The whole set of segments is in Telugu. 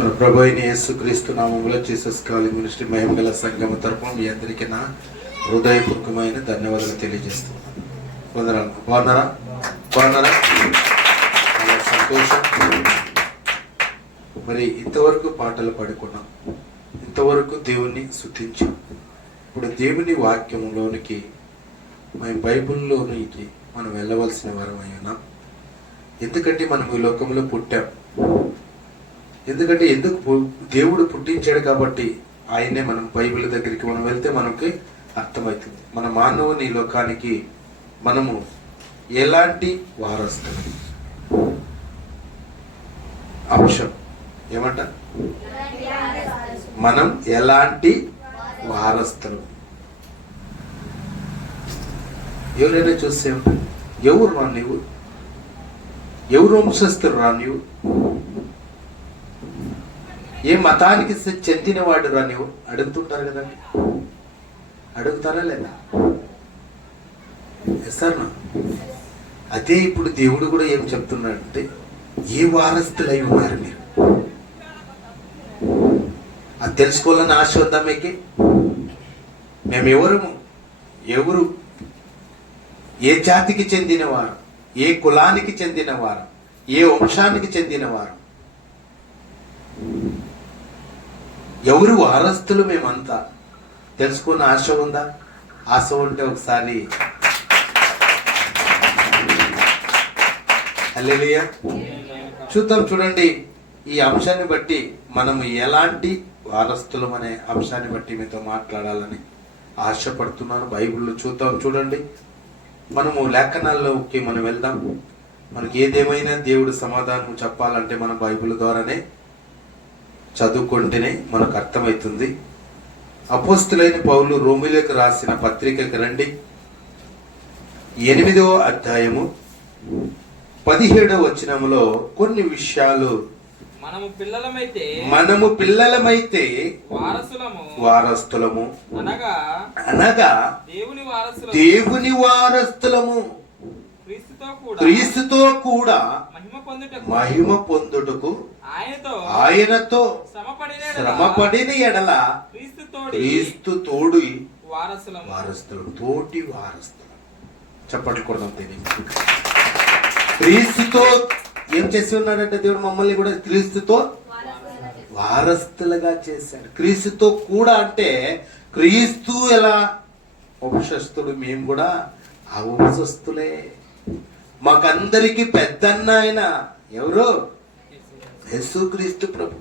మన ప్రభు అయిన యేసుక్రీస్తు నామంలో జీసస్ కాలింగ్ మినిస్ట్రీ మహిమగల సంఘం తరపున మీ అందరికీ నా హృదయపూర్వకమైన ధన్యవాదాలు తెలియజేస్తున్నాను. వందనాలు. బాగున్నారా? బాగున్నారా? సంతోషం. మరి ఇంతవరకు పాటలు పాడుకున్నాం. ఇంతవరకు దేవుణ్ణి శుద్ధించాం ఇప్పుడు దేవుని వాక్యంలోనికి మేము బైబిల్లోనికి మనం వెళ్ళవలసిన వారమై ఉన్నాం. ఎందుకంటే మనం ఈ లోకంలో పుట్టాం. ఎందుకంటే ఎందుకు పు- దేవుడు పుట్టించాడు కాబట్టి ఆయనే మనం బైబిల్ దగ్గరికి మనం వెళ్తే మనకి అర్థమవుతుంది. మన మానవుని లోకానికి మనము ఎలాంటి వారసులు? అంశం. ఏమంట? మనం ఎలాంటి వారస్తులు ఎవరైనా చూస్తే ఎవరు రా నీవు ఎవరు వంశస్థులు రా నీవు ఏ మతానికి చెందినవాడు రా అడుగుతుంటారు కదండి. అడుగుతారా లేదా? సార్ అదే ఇప్పుడు దేవుడు కూడా ఏం చెప్తున్నాడంటే ఏ వారస్తులై ఉన్నారు మీరు? అది తెలుసుకోవాలని ఆశ ఉందా మీకే? మేము ఎవరు? ఏ జాతికి చెందినవారు? ఏ కులానికి చెందినవారు? ఏ వంశానికి చెందినవారు? ఎవరు వారస్తులు మేమంతా? తెలుసుకున్న ఆశ ఉందా? ఆశ ఉంటే ఒకసారి హల్లెలూయా. చూద్దాం చూడండి ఈ అంశాన్ని బట్టి మనం ఎలాంటి వారస్తులం అనే అంశాన్ని బట్టి మీతో మాట్లాడాలని ఆశపడుతున్నాను బైబిల్లో. చూద్దాం చూడండి మనము లేఖనాల్లోకి మనం వెళ్దాం. మనకి ఏదేమైనా దేవుడు సమాధానం చెప్పాలంటే మన బైబిల్ ద్వారానే చదువుకుంటేనే మనకు అర్థమవుతుంది. అపోస్తులైన పౌలు రోమిలకు రాసిన పత్రికకి రండి. ఎనిమిదవ అధ్యాయము పదిహేడవ వచనములో కొన్ని విషయాలు మనము పిల్లలమైతే మనము పిల్లలమైతే వారసులము వారస్తులము. అనగా అనగా దేవుని వారసులము దేవుని వారస్తులము. క్రీస్తుతో కూడా క్రీస్తుతో కూడా మహిమ పొందుటకు ఆయనతో ఆయనతో శ్రమపడిన ఎడల క్రీస్తు తోడు వారస్తులు తోటి వారస్తులు చప్పట్లు కొడదాం దీనికి క్రీస్తుతో ఏం చేసి ఉన్నాడంటే దేవుడు మమ్మల్ని కూడా క్రీస్తుతో వారస్తులుగా చేశాడు. క్రీస్తుతో కూడా అంటే క్రీస్తు ఎలా వంశస్థుడు మేము కూడా ఆ వంశస్థులే మాకందరికి పెద్దన్న ఆయన ఎవరు? యేసుక్రీస్తు ప్రభు.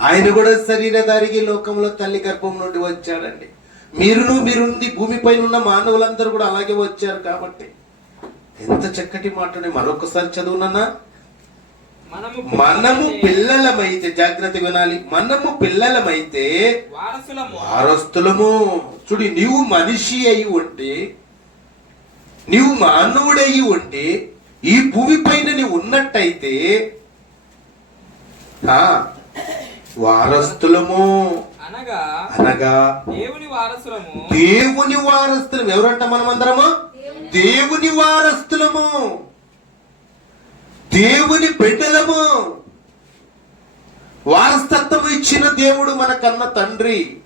ఆయన కూడా శరీరధారికి లోకంలో తల్లి గర్భం నుండి వచ్చాడండి. మీరును మీరుంది భూమిపైన ఉన్న మానవులందరూ కూడా అలాగే వచ్చారు కాబట్టి. ఎంత చక్కటి మాటని మరొకసారి చదువునన్నా? మనము పిల్లలమైతే జాగ్రత్త వినాలి. మనము పిల్లలమైతే వారస్తులము. చూడి నీవు మనిషి అయి ఉంటే నీవు మానవుడయి ఉంటే ఈ భూమి పైన నీవు ఉన్నట్టయితే ఆ, వారస్తులము అనగా అనగా దేవుని వారసులము. దేవుని వారస్తులం ఎవరంట మనమందరము? దేవుని వారస్తులము దేవుని బిడ్డలము. వారసత్వం ఇచ్చిన దేవుడు మన కన్న తండ్రి.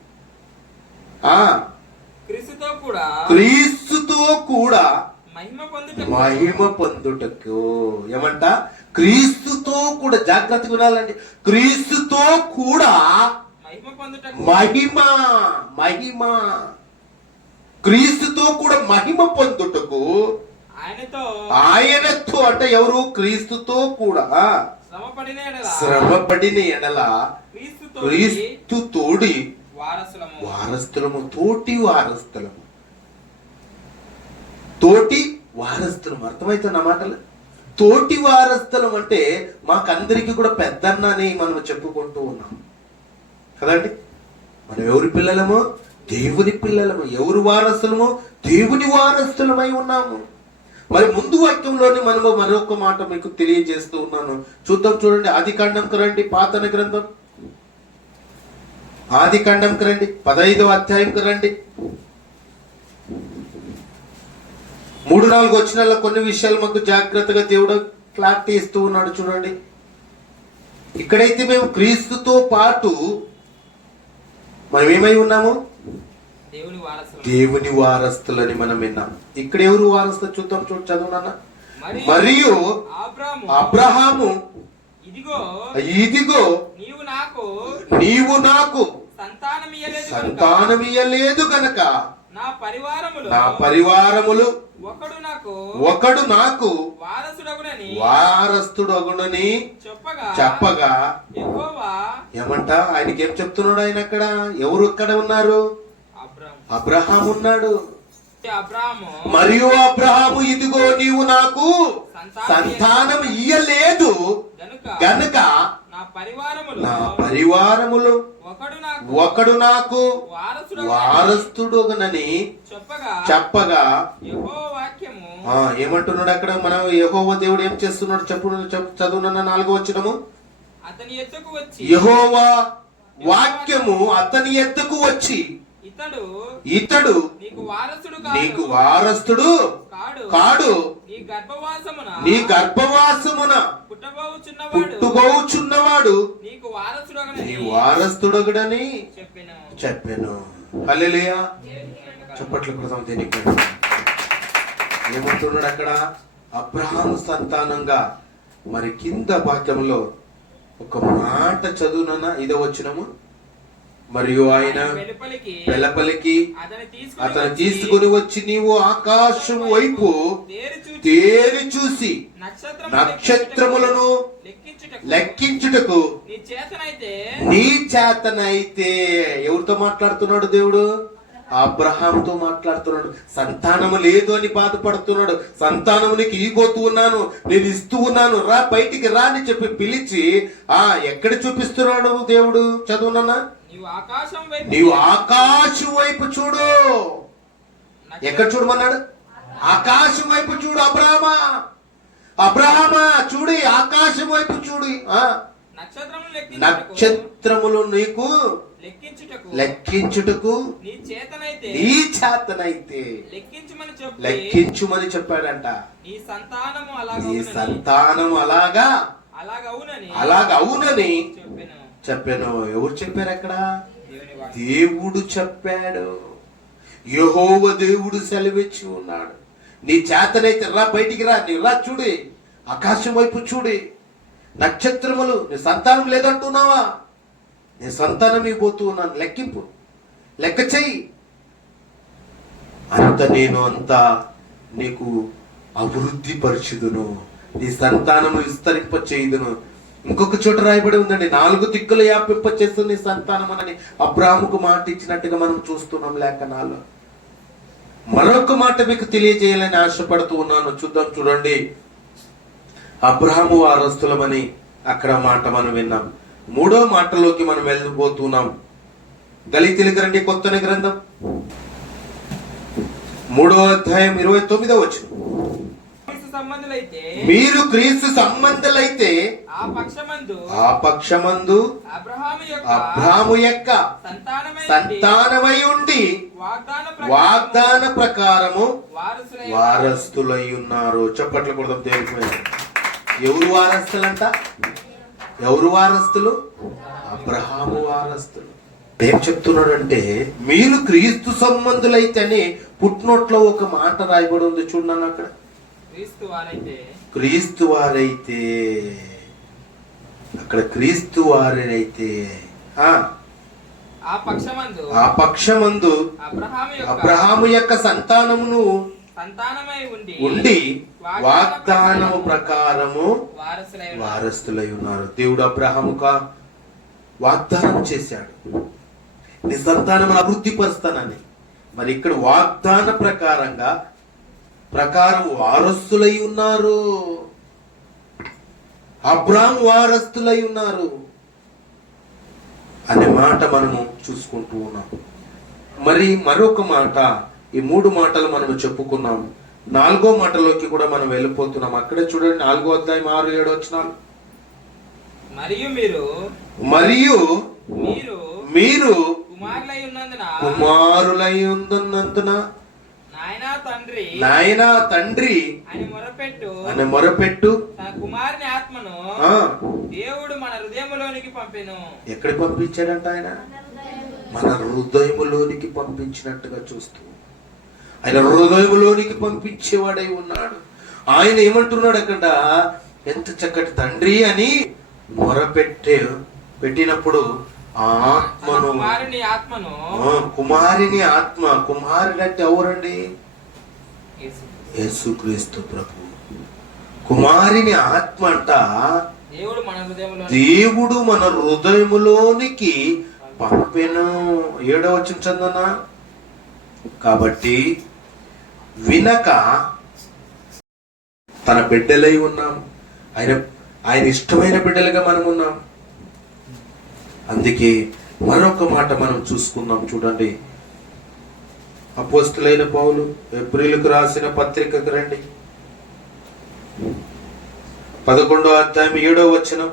ఆ క్రీస్తుతో కూడా క్రీస్తుతో కూడా మహిమ పొందుటకు ఏమంట? క్రీస్తుతో కూడా జాగ్రత్తగా వినాలండి క్రీస్తుతో కూడా మహిమ పొందుటకు మహిమ క్రీస్తుతో కూడా మహిమ పొందుటకు ఆయనతో ఆయనతో అంటే ఎవరు? క్రీస్తుతో కూడా శ్రమపడిన ఎడల క్రీస్తు తోడి వారసులము. తోటి వారస్తులము తోటి వారస్తులం అర్థమవుతున్న మాటలు? తోటి వారస్థలం అంటే మాకందరికీ కూడా పెద్దన్న అని మనం చెప్పుకుంటూ ఉన్నాం. కదండి? మనం ఎవరి పిల్లలము? దేవుని పిల్లలము. ఎవరు వారసులము? దేవుని వారసులమై ఉన్నాము. మరి ముందు వాక్యంలోనే మనము మరొక మాట మీకు తెలియజేస్తూ ఉన్నాను. చూద్దాం చూడండి. ఆది కాండంకి రండి. పాతన గ్రంథం. ఆది కాండంకి రండి పదహైదవ అధ్యాయంకి రండి. మూడు నాలుగు వచ్చిన కొన్ని విషయాలు మాకు జాగ్రత్తగా దేవుడు క్లారిటీ ఇస్తూ ఉన్నాడు చూడండి. ఇక్కడైతే మేము క్రీస్తుతో పాటు మనం ఏమై ఉన్నాము? దేవుని వారస్తులని మనం విన్నాం. ఇక్కడ ఎవరు వారస్తు చూద్దాం చూడు చదువునన్నా మరియు అబ్రహాము ఇదిగో ఇదిగో నీవు నాకు నీవు నాకు సంతానం ఇయ్యలేదు కనుక సంతానమియ్యలేదు గనక నా పరివారములో నా పరివారములు ఒకడు నాకు ఒకడు నాకు వారసుడగునని వారస్తుడగునని చెప్పగా చెప్పగా ఏమంట? ఆయనకి ఏం చెప్తున్నాడు ఆయన అక్కడ? ఎవరు ఇక్కడ ఉన్నారు? అబ్రహాం ఉన్నాడు మరియు అబ్రహాము ఇదిగో నీవు నాకు సంతానం ఇయ్యలేదు. గనుక నా పరివారములో ఒకడు నాకు వారస్తుడుగనని చెప్పగా ఏమంటున్నాడు అక్కడ? మనం యెహోవా దేవుడు ఏం చేస్తున్నాడు చెప్పు చదువునన్న నాలుగో వచ్చినము యెహోవా వాక్యము అతని ఎద్దకు వచ్చి ఇతడు ఇతడు నీకు వారసుడు కాడు. నీ గర్భవాసమున పుట్టబోచున్నవాడు. నీ వారస్తుడగుడని చెప్పిన. చెప్పాను. హల్లెలూయా. చప్పట్ల కోసం దేనికి. ఏమంటున్నాడు అక్కడ? అబ్రహాం సంతానంగా మరి కింద వాక్యంలో ఒక మాట చదువునన్నా ఇదో వచ్చినము మరియు ఆయన వెలుపలికి అతని తీసుకుని వచ్చి నీవు ఆకాశం వైపు తేరి చూసి నక్షత్రములను లెక్కించుటకు నీ చేతనైతే ఎవరితో మాట్లాడుతున్నాడు దేవుడు? అబ్రహాంతో మాట్లాడుతున్నాడు. సంతానము లేదు అని బాధపడుతున్నాడు. సంతానము నీకు ఇవ్వబోతూ ఉన్నాను నేను ఇస్తూ ఉన్నాను. రా బయటికి రా అని చెప్పి పిలిచి ఆ ఎక్కడ చూపిస్తున్నాడు దేవుడు? చదువునన్నా నీవు ఆకాశం వైపు చూడు. ఎక్కడ చూడమన్నాడు? ఆకాశం వైపు చూడు అబ్రహమా. అబ్రహమా చూడి ఆకాశం వైపు చూడు. నక్షత్రములు నీకు లెక్కించుటకు నీ చేతనైతే నీ చేతనైతే లెక్కించమని చెప్పి. లెక్కించుమని చెప్పాడంట. నీ సంతానము సంతానం అలాగా అలాగవునని చెప్పాను. ఎవరు చెప్పారు అక్కడ? దేవుడు చెప్పాడు. యహోవ దేవుడు సెలవిచ్చి ఉన్నాడు. నీ చేతనైతే రా బయటికి రా నీ రా చూడి. ఆకాశం వైపు చూడి. నక్షత్రములు నీ సంతానం లేదంటున్నావా? నీ సంతానం పోతూ ఉన్నాను. లెక్కింపు. లెక్క చెయ్యి. అంత నేను అంతా నీకు అభివృద్ధి పరిచుదును. నీ సంతానము విస్తరింప చేయుదును ఇంకొక చోట రాయబడి ఉందండి. నాలుగు దిక్కులు యాపింప చేస్తుంది సంతానం అని అబ్రాహముకు మాట ఇచ్చినట్టుగా మనం చూస్తున్నాం లేఖనాలు మరొక మాట మీకు తెలియజేయాలని ఆశపడుతూ ఉన్నాను. చూద్దాం చూడండి. అబ్రాహము వారస్తులమని అక్కడ మాట మనం విన్నాం. మూడో మాటలోకి మనం వెళ్ళిపోతున్నాం గలితీలకు రండి కొత్త గ్రంథం. మూడో అధ్యాయం ఇరవై తొమ్మిదో వచ్చిన సంబంధులైతే మీరు క్రీస్తు సంబంధులైతే ఆ పక్షమందు ఆ పక్షమందు అబ్రహాము యొక్క సంతానమై ఉండి వాగ్దాన ప్రకారము వారస్తులై ఉన్నారు. చప్పట్లు కొడదాం దేవుడి. ఎవరు వారస్తులంట? ఎవరు వారస్తులు? అబ్రహాము వారస్తులు. ఏం చెప్తున్నాడు అంటే మీరు క్రీస్తు సంబంధులైతేనే పుట్టినోట్లో ఒక మాట రాయబడి ఉంది చూడన్నాను అక్కడ. క్రీస్తు వారైతే అక్కడ క్రీస్తు వారైతే ఆ పక్షమందు అబ్రహాము యొక్క సంతానమును సంతానమై ఉండి వాగ్దానము ప్రకారము వారసులై ఉన్నారు. దేవుడు అబ్రహాముక వాగ్దానం చేశాడు. నీ సంతానం అభివృద్ధి పరుస్తానని మరి ఇక్కడ వాగ్దాన ప్రకారంగా ప్రకారం వారస్తులై ఉన్నారు. అబ్రాహం వారస్తులై ఉన్నారు. అనే మాట మనము చూసుకుంటూ ఉన్నాం. మరి మరొక మాట ఈ మూడు మాటలు మనము చెప్పుకున్నాం. నాలుగో మాటలోకి కూడా మనం వెళ్ళిపోతున్నాం. అక్కడే చూడండి నాలుగో అధ్యాయం ఆరు ఏడు వచ్చినాలు మరియు మీరు మరియు మీరు మీరు కుమారులై ఉన్నందున కుమారులై ఉందన్నందున నాయనా తండ్రి. అని మొరపెట్టు. కుమారుని ఆత్మను దేవుడు మన హృదయములోనికి పంపెను. ఎక్కడికి పంపించాడంట ఆయన? మన హృదయములోనికి పంపించినట్టుగా చూస్తూ. ఆయన హృదయములోనికి పంపించేవాడై ఉన్నాడు. ఆయన ఏమంటున్నాడు అక్కడ? ఎంత చక్కటి తండ్రి అని మొరపెట్టే పెట్టినప్పుడు ఆత్మను. కుమారుని ఆత్మను. ఆ, కుమారిని ఆత్మ. కుమారుడు అంటే ఎవరండి? యేసు. యేసుక్రీస్తు ప్రభు. కుమారిని ఆత్మ అంట. దేవుడు మన హృదయంలో దేవుడు మన హృదయములోనికి పంపెను ఏడో వచ్చిన చందన. కాబట్టి వినక తన బిడ్డలై ఉన్నాం. ఆయన ఆయన ఇష్టమైన బిడ్డలుగా మనం ఉన్నాం అందుకే మరొక మాట మనం చూసుకుందాం చూడండి. అపోస్తులైన పౌలు ఏప్రిల్కు రాసిన పత్రికకు రండి. పదకొండో అధ్యాయం ఏడో వచనం.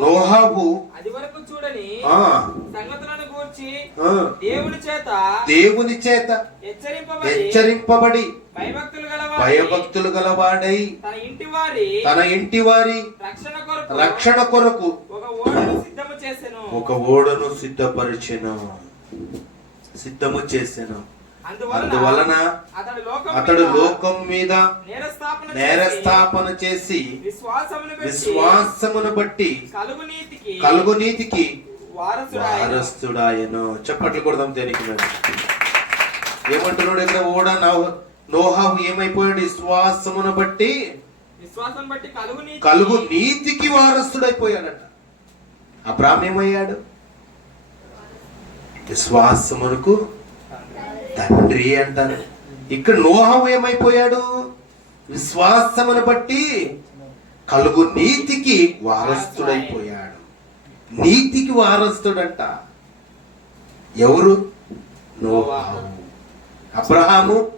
నోహాబు సంగతులను గూర్చి దేవుని చేత దేవుని చేత హెచ్చరింపబడి భయభక్తులు గలవాడై తన ఇంటి వారి తన ఇంటి వారి రక్షణ కొరకు రక్షణ కొరకు ఒక ఓడను సిద్ధము చేసెను. ఒక ఓడను సిద్ధపరిచెను. సిద్ధము చేసెను. అందువలన అతడు లోకం మీద నేరస్థాపన చేసి విశ్వాసమును బట్టి కలుగు నీతికి వారసుడాయను. వారస్తుడాయను చప్పట్లు కొడదాం దేనికి ఏమంటున్నాడు ఇక్కడ? ఓడ నో- నోహావు ఏమైపోయాడు? విశ్వాసమును బట్టి విశ్వాసం బట్టి కలుగు నీతికి వారస్తుడైపోయాడట అబ్రాహ్మ ఏమయ్యాడు విశ్వాసమునకు తండ్రి అంటారు ఇక్కడ నోహం ఏమైపోయాడు? విశ్వాసమును బట్టి కలుగు నీతికి వారస్తుడైపోయాడు నీతికి వారస్తుడంట ఎవరు? నోవాహము అబ్రహాము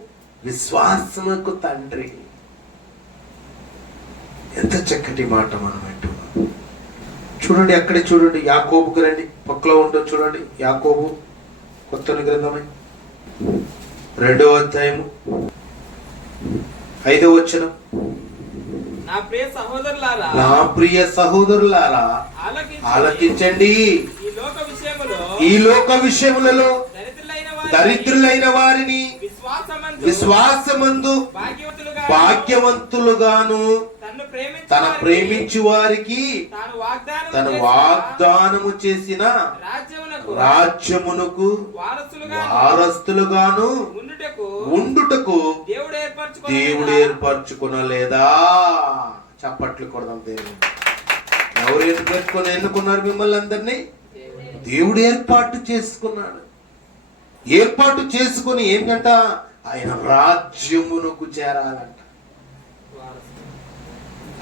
విశ్వాసముకు తండ్రి. ఎంత చక్కటి మాట మనం వింటున్నాం. చూడండి అక్కడే చూడండి. యాకోబుకు రండి. పక్కలో ఉంటుంది చూడండి. యాకోబు కొత్త గ్రంథమే. రెండవ అధ్యాయము. ఐదవ వచనం. నా ప్రియ సహోదరులారా నా ప్రియ సహోదరులారా ఆలకించండి. ఈ లోక విషయములలో దరిద్రులైన వారిని విశ్వాసమందు విశ్వాసమందు భాగ్యవంతులుగా భాగ్యవంతులుగాను తన ప్రేమించు వారికి తాను వాగ్దానము చేసిన రాజ్యమునకు వారస్తులుగాను ఉండుటకు దేవుడు ఏర్పరచుకున్న దేవుడు ఏర్పరచుకునలేదా? చప్పట్లు కొడదాం దేవుడు ఎవరు ఏర్పరచుకొని ఎన్నుకున్నారు మిమ్మల్ని అందరినీ? దేవుడు ఏర్పాటు చేసుకున్నాడు. ఏర్పాటు చేసుకుని ఏంటంట ఆయన రాజ్యమునకు చేరాలంట.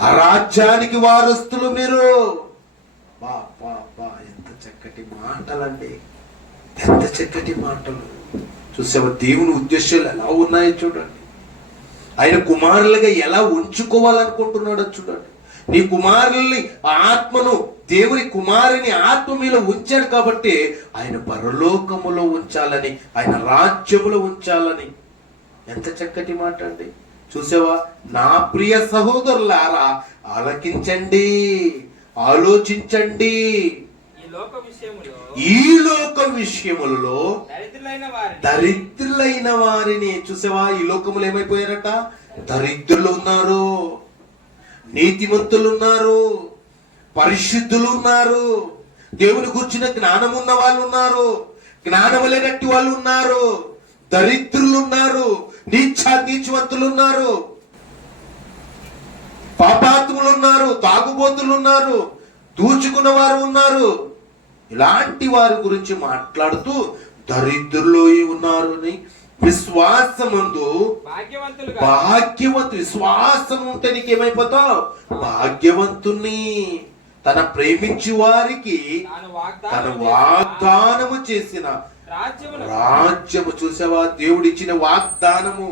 ఆ రాజ్యానికి వారస్తులు మీరు. బా ఎంత చక్కటి మాటలండి. ఎంత చక్కటి మాటలు. చూసావా దేవుని ఉద్దేశాలు ఎలా ఉన్నాయో చూడండి. ఆయన కుమారులుగా ఎలా ఉంచుకోవాలనుకుంటున్నాడో చూడండి. నీ కుమారుల్ని ఆ ఆత్మను దేవుని కుమారుని ఆత్మ మీలో ఉంచాడు కాబట్టి ఆయన పరలోకములో ఉంచాలని ఆయన రాజ్యములో ఉంచాలని. ఎంత చక్కటి మాట అండి. చూసావా? నా ప్రియ సహోదరులారా ఆలకించండి ఆలోచించండి. ఈ లోక విషయములలో దరిద్రులైన వారిని దరిద్రులైన వారిని చూసావా? ఈ లోకములు ఏమైపోయారట? దరిద్రులు ఉన్నారు నీతిమంతులు ఉన్నారు పరిశుద్ధులు ఉన్నారు దేవుని కూర్చున్న జ్ఞానం ఉన్న వాళ్ళు ఉన్నారు జ్ఞానం లేనట్టి వాళ్ళు ఉన్నారు దరిద్రులు ఉన్నారు నీచ నీచవంతులు ఉన్నారు పాపాత్ములు ఉన్నారు. తాగుబోతులు ఉన్నారు దూచుకున్న వారు ఉన్నారు ఇలాంటి వారి గురించి మాట్లాడుతూ దరిద్రులు ఉన్నారు అని విశ్వాసమందు భాగ్యవంతు విశ్వాసం ఉంటే నీకు ఏమైపోతావు భాగ్యవంతుని తన ప్రేమించి వారికి తాను వాగ్దానము చేసిన రాజ్యము చూసావా? దేవుడిచ్చిన వాగ్దానము.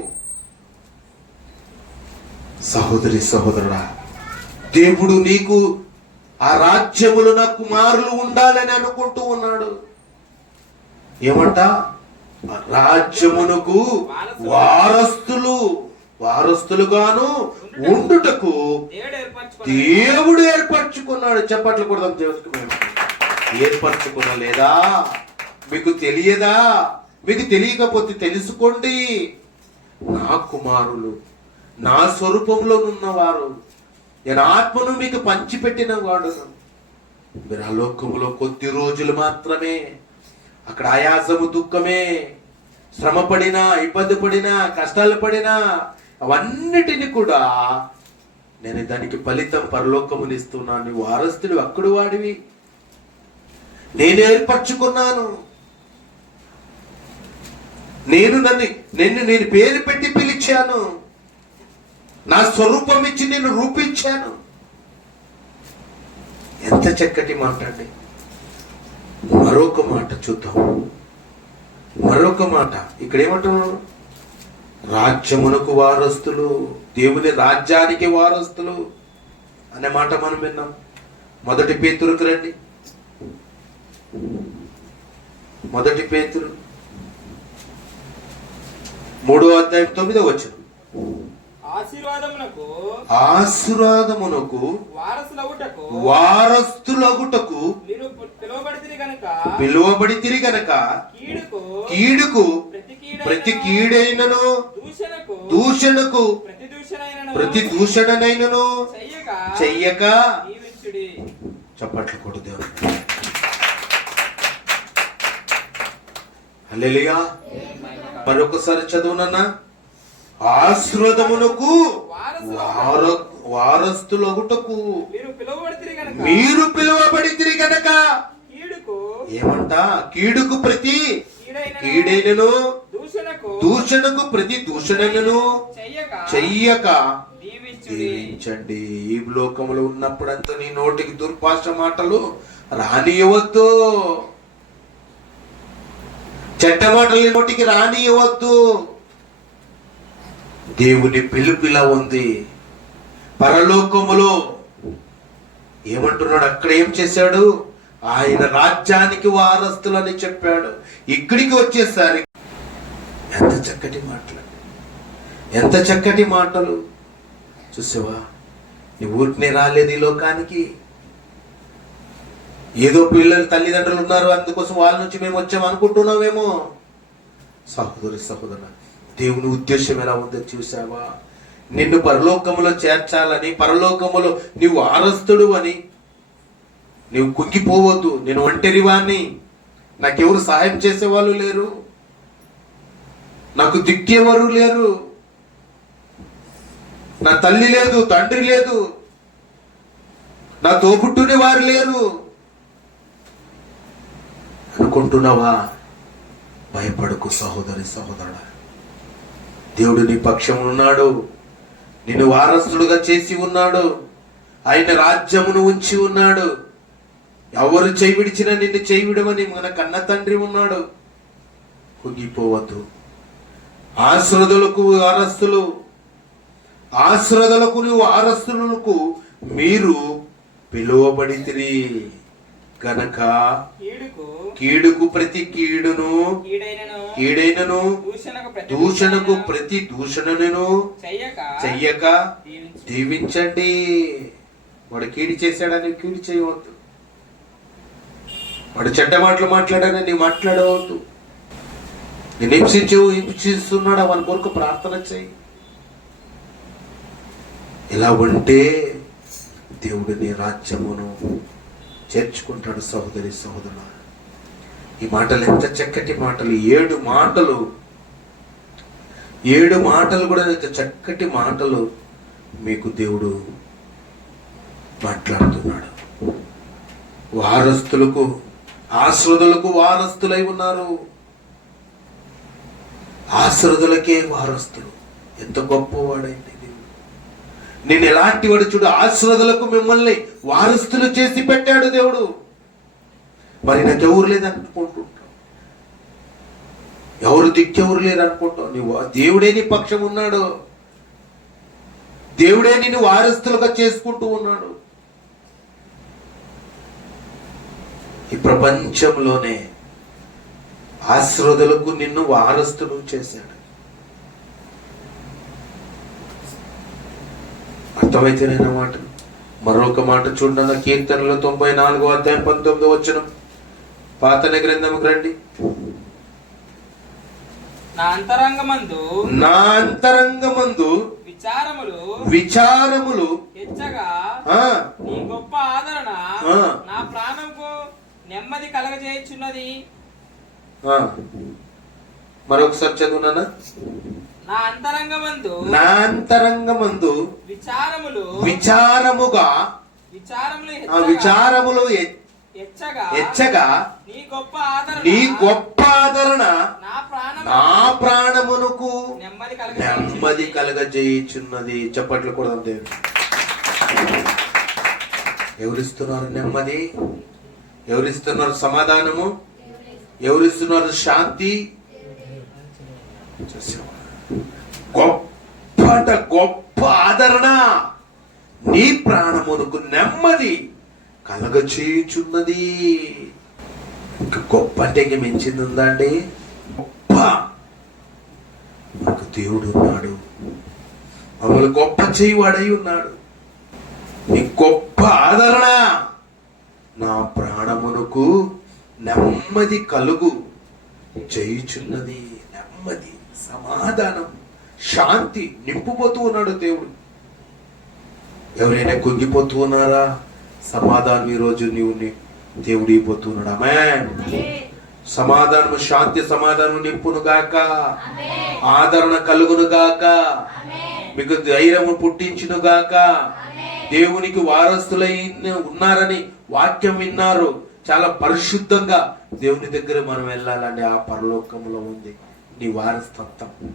సహోదరి సహోదరుడా దేవుడు నీకు ఆ రాజ్యములు నా కుమారులు ఉండాలని అనుకుంటూ ఉన్నాడు. ఏమంట? రాజ్యమునకు వారస్తులు వారస్తులుగాను ఉండుటకు దేవుడు ఏర్పరచుకున్న ఏర్పరచుకున్నాడు. చెప్పట్లు కూడా దేవుడికి మేము ఏర్పరచుకునలేదా మీకు తెలియదా? మీకు తెలియకపోతే తెలుసుకోండి. నా కుమారులు నా స్వరూపంలో ఉన్నవారు నేను ఆత్మను మీకు పంచిపెట్టిన వాడును మీరు ఆ కొద్ది రోజులు మాత్రమే అక్కడ ఆయాసము దుఃఖమే శ్రమ పడినా ఇబ్బంది పడినా కష్టాలు పడినా అవన్నిటిని కూడా నేను దానికి ఫలితం పరలోకమునిస్తున్నాను. నువ్వు వారస్తుడు అక్కడు వాడివి. నేను ఏర్పరచుకున్నాను. నేను నన్ను నిన్ను నేను పేరు పెట్టి పిలిచాను. నా స్వరూపం ఇచ్చి నేను రూపించాను. ఎంత చక్కటి మాట అండి. మరొక మాట చూద్దాం. మరొక మాట. ఇక్కడ ఏమంటున్నాడు రాజ్యమునకు వారస్తులు దేవుని రాజ్యానికి వారస్తులు అనే మాట మనం విన్నాం. మొదటి పేతురుకు రండి. మొదటి పేతురు మూడో అధ్యాయం తొమ్మిదో వచ్చిన ఆశీర్వాదమునకు ఆశీర్వాదమునకు వారసులవుటకు వారస్తులగుటకు మీరు పిలువబడితే గనుక పిలువబడి కీడుకు ప్రతి కీడైనను దూషణకు ప్రతి దూషణైనను ప్రతి దూషణనైనను చెయ్యక చప్పట్లు కొడు దేవుడు హల్లెలూయా. మరొకసారి చదువునన్నా ఆశీర్వాదమునకు వార వారస్తులగుటకు మీరు పిలువబడి తిరిగనక కీడుకు ఏమంట? కీడుకు ప్రతి కీడైనను దూషణకు ప్రతి దూషణను చెయ్యక. దీవించుడి. ఈ లోకములో ఉన్నప్పుడంతా నీ నోటికి దుర్భాష మాటలు రానియవద్దు. చెట్ట మాటలు నోటికి రానియవద్దు. దేవుని పిలుపిలా ఉంది. పరలోకములో ఏమంటున్నాడు? అక్కడ ఏం చేశాడు? ఆయన రాజ్యానికి వారస్తులని చెప్పాడు. ఇక్కడికి వచ్చేసరి ఎంత చక్కటి మాటలు. ఎంత చక్కటి మాటలు. చూసావా? నీ ఊరికనే రాలేదు ఈ లోకానికి. ఏదో పిల్లలు తల్లిదండ్రులు ఉన్నారు అందుకోసం వాళ్ళ నుంచి మేము వచ్చాం అనుకుంటున్నామేమో సహోదరి సహోదరు దేవుని ఉద్దేశం ఎలా ఉందో చూసావా నిన్ను పరలోకములో చేర్చాలని పరలోకములో నీవు ఆరస్తుడు అని. నీవు కుంగిపోవద్దు నేను ఒంటరివాణ్ణి నాకెవరు సహాయం చేసేవాళ్ళు లేరు. నాకు దిక్కేవారు లేరు. నా తల్లి లేదు తండ్రి లేదు. నా తోబుట్టుని వారు లేరు. అనుకుంటున్నావా? భయపడకు సహోదరి సహోదరుడు. దేవుడు నీ పక్షం ఉన్నాడు. నిన్ను వారసుడుగా చేసి ఉన్నాడు. ఆయన రాజ్యమును ఉంచి ఉన్నాడు. ఎవరు చేయిడిచినా నిన్ను చేయి మన కన్న తండ్రి ఉన్నాడు. కుంగిపోవద్దు. ఆశ్రదులకు వారస్తులు ఆశ్రదులకు నువ్వు వారస్తులకు మీరు పిలువబడితిరి. గనక ఏడుకో. కీడుకు ప్రతి కీడును. కీడైనను. దూషణకు ప్రతి దూషణను చెయ్యక. చెయ్యక. దీవించు. దీవించండి. వాడు కీడి చేశాడని కీడి చేయవద్దు. వాడు చెడ్డ మాటలు మాట్లాడని నీ మాట్లాడవద్దు. నేను హింసించు హింసిస్తున్నాడు? అవని కొరకు ప్రార్థన చేయి ఇలా ఉంటే దేవుడు నీ రాజ్యమును చేర్చుకుంటాడు సహోదరి సహోదరు ఈ మాటలు ఎంత చక్కటి మాటలు ఏడు మాటలు. ఏడు మాటలు కూడా ఎంత చక్కటి మాటలు మీకు దేవుడు మాట్లాడుతున్నాడు. వారస్తులకు ఆశ్రదులకు వారస్తులై ఉన్నారు. ఆశ్రదులకే వారస్తులు. ఎంత గొప్పవాడైంది దేవుడు. నేను ఎలాంటి వాడు చూడు ఆశ్రదులకు మిమ్మల్ని వారస్తులు చేసి పెట్టాడు దేవుడు. మరి నాకు ఎవరు లేదనుకుంటుంటావు ఎవరు దిక్కెవరు లేరు అనుకుంటావు నువ్వు దేవుడే నీ పక్షం ఉన్నాడు. దేవుడే నిన్ను వారస్తులుగా చేసుకుంటూ ఉన్నాడు. ఈ ప్రపంచంలోనే ఆశ్రదులకు నిన్ను వారస్తులు చేశాడు. అర్థమైతేనైనా మాట? మరొక మాట చూడన్న కీర్తనలో తొంభై నాలుగో అధ్యాయం పంతొమ్మిది వచ్చిన పాతన గ్రంథముకు రండి నా అంతరంగమందు నా అంతరంగమందు విచారములు విచారములు హెచ్చగా నీ గొప్ప ఆదరణ. నా ప్రాణంకు నెమ్మది కలగజేయుచున్నది ఆ. మరొకసారి చదువునానా నా అంతరంగమందు నా అంతరంగమందు విచారములు విచారముగా విచారములు విచారములు ఎచ్చగా నీ గొప్ప ఆదరణ నీ ప్రాణమునకు నెమ్మది కలగజేయుచున్నది చప్పట్లు కూడా దేవుడు. ఎవరిస్తున్నారు నెమ్మది? ఎవరిస్తున్నారు సమాధానము? ఎవరిస్తున్నారు శాంతి? చూసావా? గొప్ప గొప్ప ఆదరణ. నీ ప్రాణమునకు నెమ్మది. కలగచేయుచున్నది ఇంకా గొప్ప అంటే ఇంక మించింది ఉందా అండి గొప్ప మనకు దేవుడు ఉన్నాడు మమ్మల్ని గొప్ప చేయువాడై ఉన్నాడు. నీ గొప్ప ఆదరణ నా ప్రాణమునకు నెమ్మది కలుగు. చేయుచున్నది నెమ్మది సమాధానం శాంతి నింపుపోతూ ఉన్నాడు దేవుడు. ఎవరైనా కుంగిపోతూ ఉన్నారా? సమాధానం ఈరోజు నీవు ని- దేవుడు ఇవ్వబోతూ ఆమె సమాధానము శాంతి సమాధానం నింపును గాక. ఆదరణ కలుగును గాక. మీకు ధైర్యము పుట్టించును గాక. దేవునికి వారసులై ఉన్నారని వాక్యం విన్నారు. చాలా పరిశుద్ధంగా దేవుని దగ్గర మనం వెళ్ళాలండి. ఆ పరలోకంలో ఉంది. నీ వారసత్వం.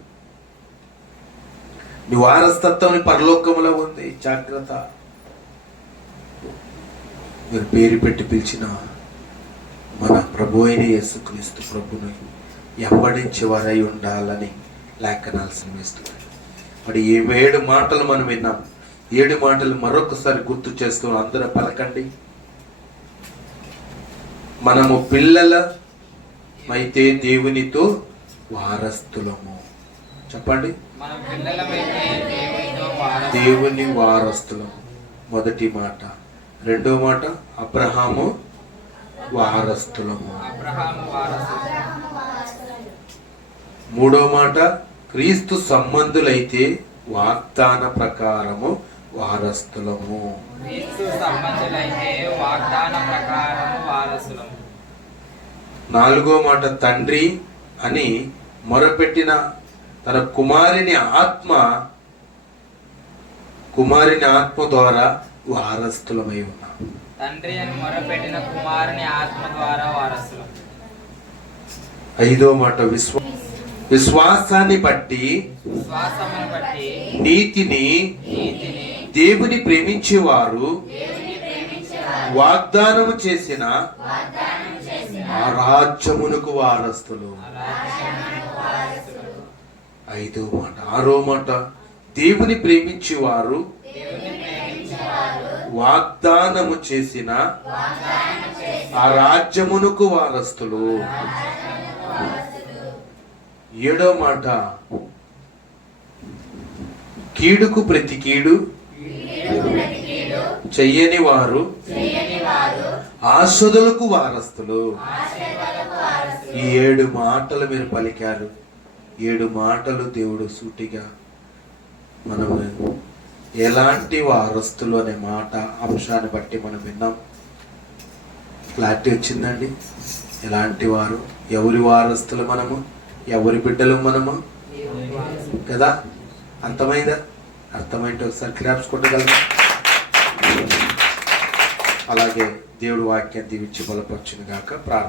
నీ వారసత్వం పరలోకంలో ఉంది. జాగ్రత్త. మీరు పేరు పెట్టి పిలిచిన మన ప్రభు అయిన యేసుక్రీస్తు ప్రభుని వారై ఉండాలని లేఖనాలు శ్రమిస్తున్నాయి మరి ఈ ఏడు మాటలు మనం విన్నాం. ఏడు మాటలు మరొకసారి గుర్తు చేస్తూ అందరూ పలకండి. మనము పిల్లల అయితే దేవునితో వారస్తులము. చెప్పండి. దేవుని వారస్తులము. మొదటి మాట. రెండో మాట అబ్రహాము వారస్తులము మూడో మాట క్రీస్తు సంబంధులైతే వాగ్దాన ప్రకారము వారస్తులము నాలుగో మాట తండ్రి అని మొరపెట్టిన తన కుమారుని ఆత్మ కుమారుని ఆత్మ ద్వారా వారస్తులమై ఉన్నాం. తండ్రి అని మొరపెట్టిన కుమారుని ఆత్మ ద్వారా వారసులం. ఐదో మాట విశ్వ విశ్వాసాన్ని బట్టి నీతిని నీతిని దేవుని ప్రేమించేవారు వాగ్దానము చేసిన ఆ రాజ్యమునకు వారస్తులు ఐదో మాట ఆరో మాట దేవుని ప్రేమించేవారు. వాగ్దానము చేసిన ఆ రాజ్యమునకు వారస్తులు ఏడో మాట. కీడుకు ప్రతి కీడు చెయ్యని వారు ఆస్వదులకు వారస్తులు ఈ ఏడు మాటలు మీరు పలికారు. ఏడు మాటలు దేవుడు సూటిగా మనం ఎలాంటి వారస్తులు అనే మాట అంశాన్ని బట్టి మనం విన్నాం. క్లారిటీ వచ్చిందండి. ఎలాంటి వారు? ఎవరి వారస్తులు మనము? ఎవరి బిడ్డలు మనము? కదా? అర్థమైందా? అర్థమైంటే ఒకసారి క్లాప్స్ కొట్టగలరా అలాగే దేవుడు వాక్యాన్ని దీవించి బలపరచును గాక ప్రార్థన